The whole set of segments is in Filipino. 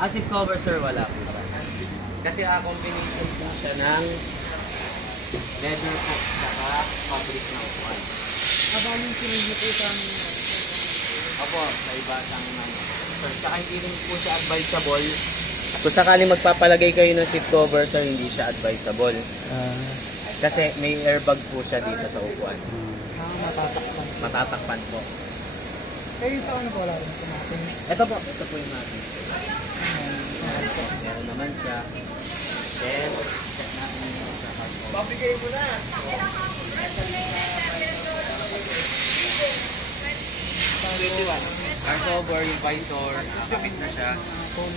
Seat cover sir, wala po. Kasi combination po siya ng leather po, saka fabric na upuan. Mabaling sinigit po sa amin. Opo, sa iba sang sir, saka hindi rin po siya advisable. Kung sakaling magpapalagay kayo ng seat cover sir, hindi siya advisable. Kasi may airbag po siya dito sa upuan. Matatakpan. Matatakpan po. Kayo sa ano po wala rin po natin? Ito po yung natin. Meron naman siya. Then, check natin yung sa hardcover. Papigay mo na! Hardcover, yung visor, kapit na siya. Opo,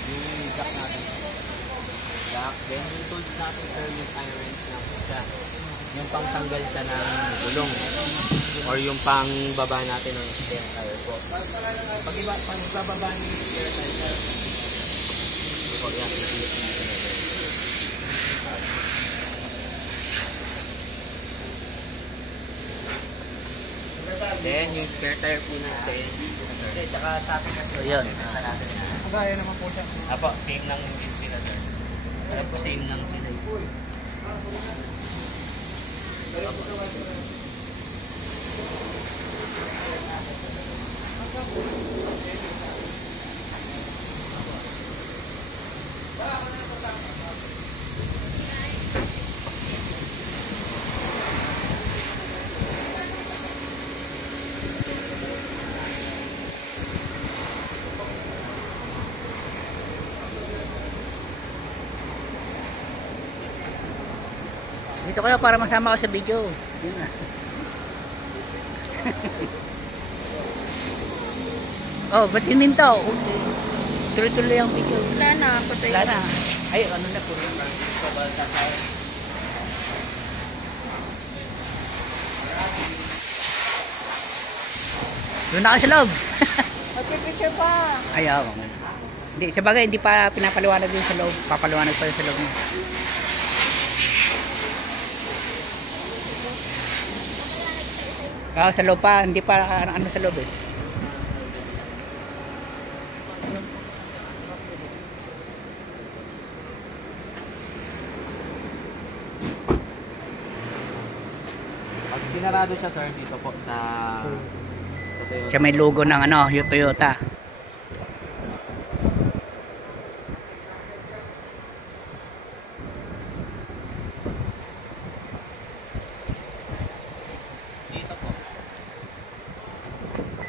yung jack natin. Jack, then yung tools natin sir, yung irons lang po siya. Yung pang tanggal siya ng gulong. Or yung pang baba natin ng spare tire po. Pag bababa niyo yung spare tire sir. Ito yan. Then yung spare tire po natin. Tsaka sa atin na sir. Yun. Kagaya naman po siya. Apo, same lang din sila sir. Alam po same lang sila. Dito kayo para masama ako sa video. Yun na. Oh, ba't hinintaw? Tuloy-tuloy ang video. Wala na, patay Wala na. Ay, ano na po. Doon na kayo sa loob. Magpipicture pa. Ayaw. Hindi, sa bagay, hindi pa pinapaliwanag din sa loob. Papaliwanag pa rin sa loob niya. Sa loob pa, hindi pa ano sa loob eh. Pag sinarado siya sir dito po sa Toyota. Siya may logo ng ano, yung Toyota. Dito po.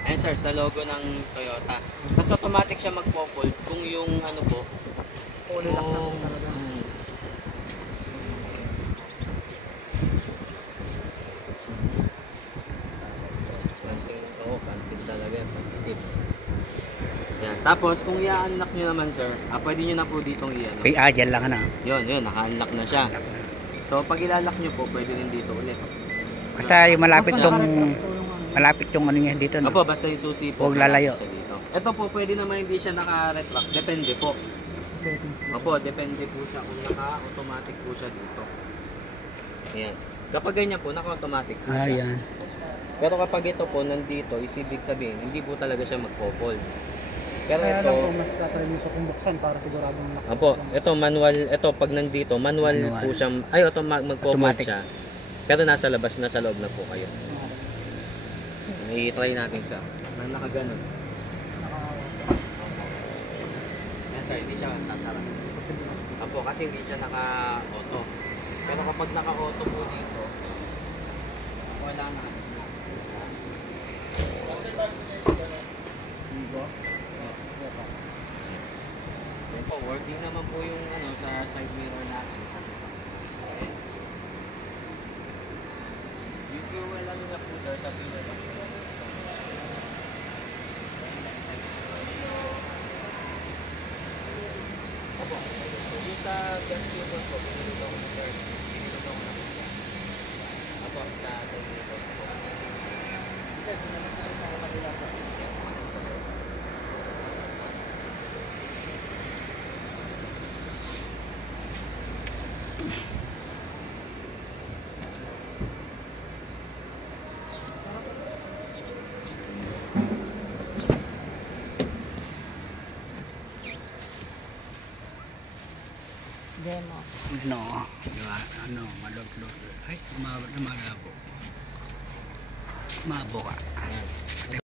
Ayan sir, sa logo ng Toyota. Mas automatic siya magpo-fold kung yung ano po. Ulo lang natin talaga. Yan. Tapos kung i-unlock nyo naman sir, pwede nyo na po ditong i-unlock. Kay dyan lang ano. Yun, naka-unlock na siya. So pag ilalak nyo po, pwede rin dito ulit. Basta yung malapit yung ano niya dito. No? Opo, basta yung susi po. Huwag lalayo. Dito. Ito po, pwede naman hindi siya naka-retract. Depende po. Opo, depende po siya kung naka-automatic po siya dito. Ayan. Kapag ganyan po, naka-automatic po siya. Ayan. Pero kapag ito po, nandito, ibig sabihin, hindi po talaga siya mag-fold. Pero Kaya ito, lang po, mas tatry nito kung buksan para siguradong opo, ito manual, ito pag nandito, manual po siya, ay ito mag-fold siya. Pero nasa labas, nasa loob na po kayo. I-try natin siya. Nakaganon. Yan sir, hindi siya sasara. Opo, kasi hindi siya naka-auto. Pero kapag naka-auto po dito, wala na. Yan po, working naman po yung ano sa side mirror natin. Yung fuel ano na po sir sa pillar. Opo, yung sa gas tube po, pinilito ko na sir. Pinilito ko na po siya. Opo, sa side mirror po. Sir, naman sa kanila po. Demo. No, diba? Ano, malot-lot. Ay, lumala po. Mabo ka. Ayan.